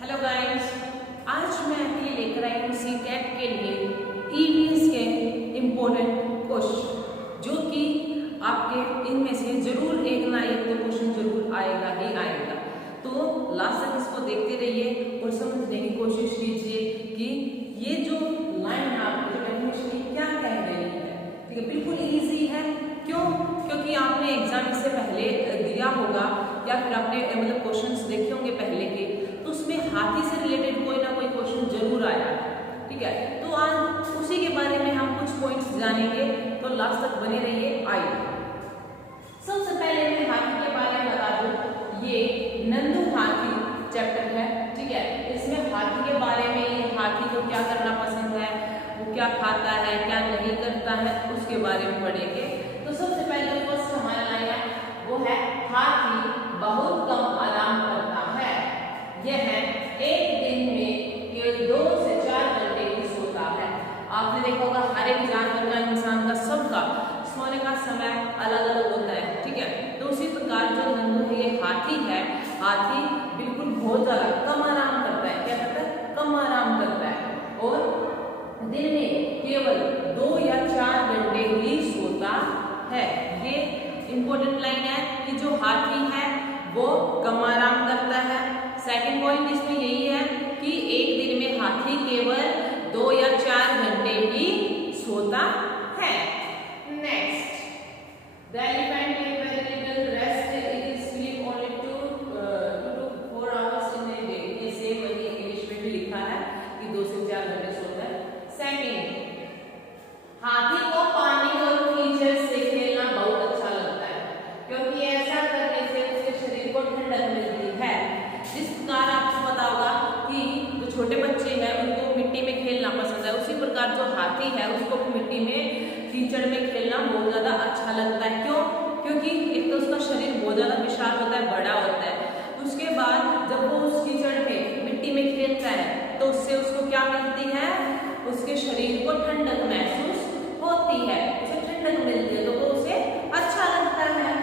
Hello guys, आज मैं आपके लिए लेकर आई हूँ सीटेट के लिए ईवीएस के इम्पोर्टेंट क्वेश्चन, जो कि आपके इनमें से जरूर एक ना एक तो क्वेश्चन जरूर आएगा ही आएगा। तो लास्ट तक इसको देखते रहिए और समझने की कोशिश कीजिए कि ये जो लाइन आपकी जो डेफिनेशन क्या कह रही है। ठीक है, बिल्कुल इजी है। क्यों? क्योंकि आपने एग्जाम इससे पहले दिया होगा या फिर आपने मतलब क्वेश्चंस देखे होंगे पहले के, तो उसमें हाथी से रिलेटेड कोई ना कोई क्वेश्चन जरूर आया। ठीक है, तो आज उसी के बारे में हम कुछ पॉइंट्स जानेंगे, तो लास्ट तक बने रहिए। आइए सबसे पहले मैं हाथी के बारे में बता दूं, ये नंदू हाथी चैप्टर है। ठीक है, इसमें हाथी के बारे में, ये हाथी को क्या करना पसंद है, वो क्या खाता है, क्या नहीं करता है, उसके बारे में पढ़ेंगे। तो सबसे पहले फर्स्ट हमारा लाइन है, वो है हाथी बहुत कम आराम करता है। यह एक दिन में केवल 2 से 4 घंटे ही सोता है। आपने देखा होगा हर एक जानवर का, इंसान का, सबका सोने का समय अलग अलग होता है। ठीक है, तो उसी प्रकार जो नंदू है, ये हाथी है, हाथी बिल्कुल बहुत ज्यादा कम आराम करता है। क्या करता है? कम आराम करता है और दिन में केवल 2 या 4 घंटे ही सोता है। ये इंपॉर्टेंट लाइन है कि जो हाथी है वो कम आराम करता है। सेकंड पॉइंट इसमें यही है कि एक दिन में हाथी केवल 2 या 4 घंटे ही सोता है। Next, the elephant take very little rest, it sleep only 2 to 4 hours in a day. ये सेम वही इंग्लिश में भी लिखा है कि 2 से 4 घंटे सोता है। सेकंड, हाथी को पानी और कीचड़ से खेलना बहुत अच्छा लगता है, क्योंकि ऐसा करने से उसके शरीर को ठंडक मिलती है। जिस प्रकार आपको पता होगा कि जो छोटे बच्चे हैं उनको मिट्टी में खेलना पसंद है, उसी प्रकार जो हाथी है उसको मिट्टी में, कीचड़ में खेलना बहुत ज्यादा अच्छा लगता है। क्यों? क्योंकि एक तो उसका शरीर बहुत ज्यादा विशाल होता है, बड़ा होता है। उसके बाद जब वो उस कीचड़ में, मिट्टी में खेलता है, तो उससे उसको क्या मिलती है? उसके शरीर को ठंडक महसूस होती है, उसे ठंडक मिलती है, तो वो उसे अच्छा लगता है।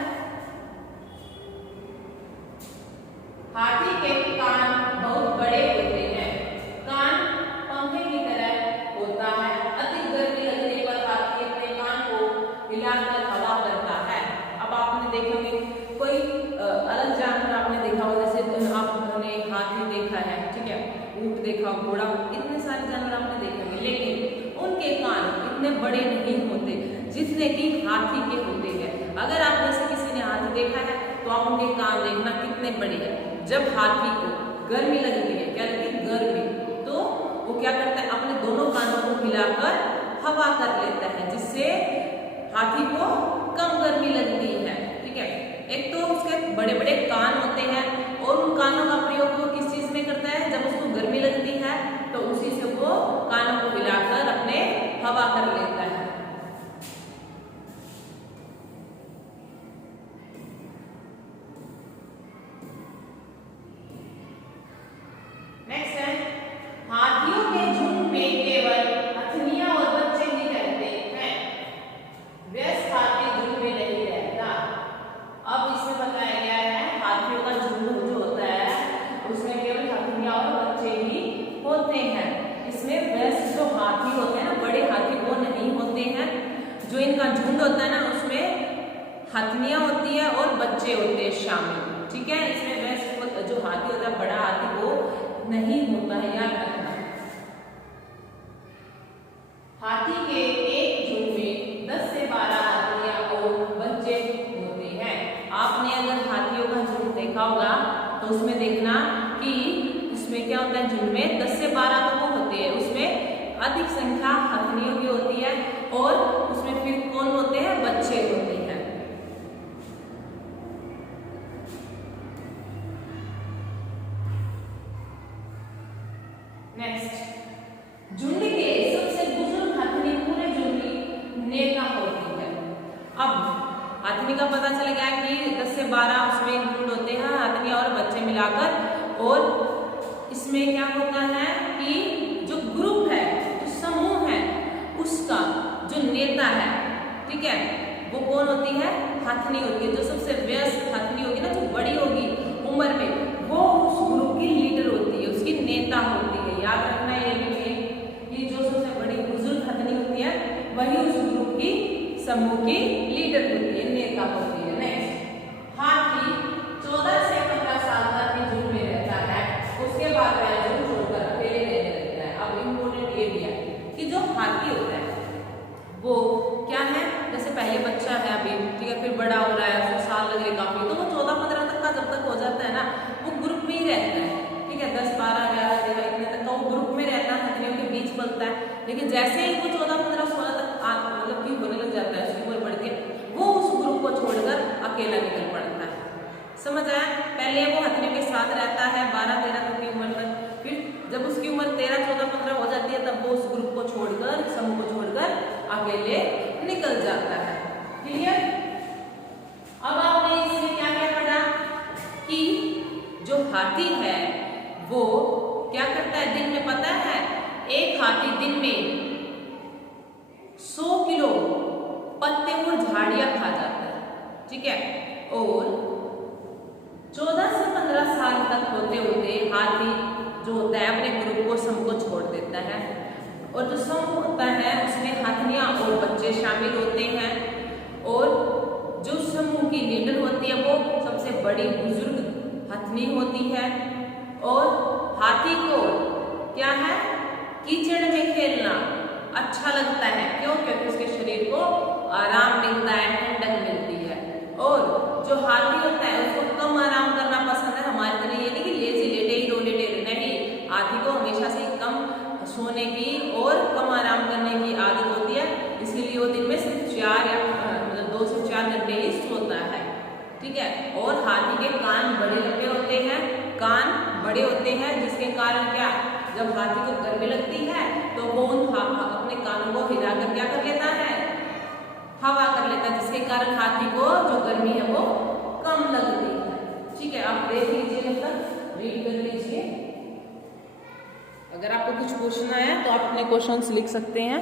हाथी के कान बहुत बड़े होते हैं। कान पंखे की तरह होता है। अधिक गर्मी लगने पर हाथी अपने कान को हिलाकर हवा करता है। अब आपने देखोगे कोई अलग जानवर आपने देखा हो, जैसे आपने हाथी देखा है, ठीक है, ऊंट देखा, घोड़ा, इतने सारे जानवर आपने देखे होंगे, लेकिन उनके कान इतने बड़े नहीं होते जितने कि हाथी के होते हैं। अगर आप जैसे किसी ने हाथी देखा है तो आप उनके कान देखना कितने बड़े हैं। जब हाथी को गर्मी लगती है, क्या लगती है? गर्मी, तो वो क्या करता है? अपने दोनों कानों को हिलाकर हवा कर लेता है, जिससे हाथी को कम गर्मी लगती है। ठीक है, एक तो उसके बड़े बड़े कान होते हैं और उन कानों का प्रयोग वो किस चीज में करता है? जब उसको गर्मी लगती है तो उसी से वो कानों को हिलाकर अपने हवा कर लेता है। नेक्स्ट है, हाथियों के झुंड में केवल हथनियां और बच्चे ही रहते हैं। वयस्क हाथी झुंड में नहीं रहता। अब इसमें बताया गया है हाथियों का झुंड जो होता है उसमें केवल हथनियां और बच्चे ही होते हैं। इसमें वयस्क जो हाथी होते हैं ना, बड़े हाथी, वो नहीं होते हैं। जो इनका झुंड होता है ना, उसमें हथनियां होती है और बच्चे होते हैं शामिल। ठीक है, इसमें वयस्क जो हाथी होता है, बड़ा हाथी, वो नहीं होता है, याद रखना। हाथी के एक झुंड में 10 से 12 हथनियां और बच्चे होते हैं। आपने अगर हाथियों का झुंड देखा होगा तो उसमें देखना कि उसमें क्या होता है? झुंड में 10 से 12 तो वो होते हैं, उसमें अधिक संख्या हथनियों की होती है और उसमें फिर कौन होते हैं? बच्चे होते हैं। नेक्स्ट, झुंड के सबसे बुजुर्ग हथनी पूरे झुंड की नेता होती है। अब हथनी का पता चल गया कि 10 से 12 उसमें इंक्लूड होते हैं, हथनियां और बच्चे मिलाकर। और इसमें क्या होता है कि जो ग्रुप है, जो समूह है, उसका जो नेता है, ठीक है, वो कौन होती है? हथनी होती है। जो सबसे व्यस्त हथनी होगी ना, जो बड़ी होगी उम्र में, वो उस ग्रुप की लीडर होती है, उसकी लेकिन जैसे ही वो 14, 15, 16 तक मतलब क्यों होने लग जाता है, उसकी उम्र बढ़ती है, वो उस ग्रुप को छोड़कर अकेला निकल पड़ता है। समझ आया? पहले वो हथनी के साथ रहता है 12, 13 तक की उम्र तक, फिर जब उसकी उम्र 13, 14, 15 हो जाती है तब वो उस ग्रुप को छोड़कर, समूह को छोड़कर अकेले निकल जाता है। क्लियर? अब आपने इसमें क्या क्या पढ़ा कि जो हाथी है वो क्या करता है दिन में, पता है एक हाथी दिन में 100 किलो पत्ते और झाड़ियां खा जाता है, ठीक है। और 14 से 15 साल तक होते होते हाथी जो होता है अपने ग्रुप को, समूह को छोड़ देता है। और जो समूह होता है उसमें हथनियां और बच्चे शामिल होते हैं, और जो समूह की लीडर होती है वो सबसे बड़ी बुजुर्ग हथनी होती है। और हाथी को क्या है, कीचड़ में खेलना अच्छा लगता है, क्यों? क्योंकि उसके शरीर को आराम मिलता है, ठंडक मिलती है। और जो हाथी होता है उसको कम आराम करना पसंद है, हमारी तरह ये नहीं कि लेजी लेटे ही रो लेटे, नहीं, हाथी को हमेशा से कम सोने की और कम आराम करने की आदत होती है, इसलिए वो दिन में सिर्फ 4 या मतलब 2 से 4 घंटे ही सोता है, ठीक है। और हाथी के कान बड़े लंबे होते हैं, कान बड़े होते हैं, जिसके कारण क्या, जब हाथी को गर्मी लगती है तो वो अपने कानों को हिलाकर क्या कर लेता है, हवा कर लेता है, जिसके कारण हाथी को जो गर्मी है वो कम लगती है, ठीक है। आप देख लीजिए, जब तक रीड कर लीजिए। अगर आपको कुछ पूछना है तो आप अपने क्वेश्चंस लिख सकते हैं।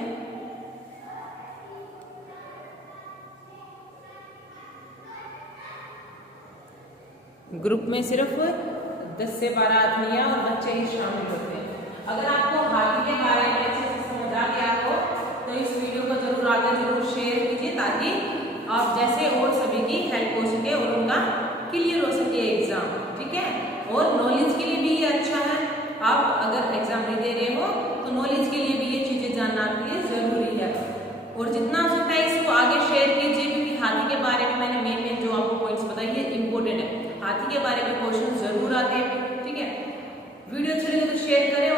ग्रुप में सिर्फ 10 से 12 आदमी और बच्चे ही शामिल होते हैं। अगर आपको हाथी के बारे में अच्छे से समझ आ गया हो तो इस वीडियो को जरूर आगे जरूर शेयर कीजिए, ताकि आप जैसे और सभी की हेल्प हो सके और उनका क्लियर हो सके एग्जाम, ठीक है। और नॉलेज के लिए भी ये अच्छा है, आप अगर एग्जाम नहीं दे रहे हो तो नॉलेज के लिए भी ये चीजें जानना आपके लिए जरूरी है। और जितना हो सकता है इसको आगे शेयर कीजिए, क्योंकि हाथी के बारे में मैंने मेन जो आपको पॉइंट्स बताए ये इंपॉर्टेंट है, हाथी के बारे में क्वेश्चन जरूर आते हैं, ठीक है। वीडियो अच्छी लगे तो शेयर करें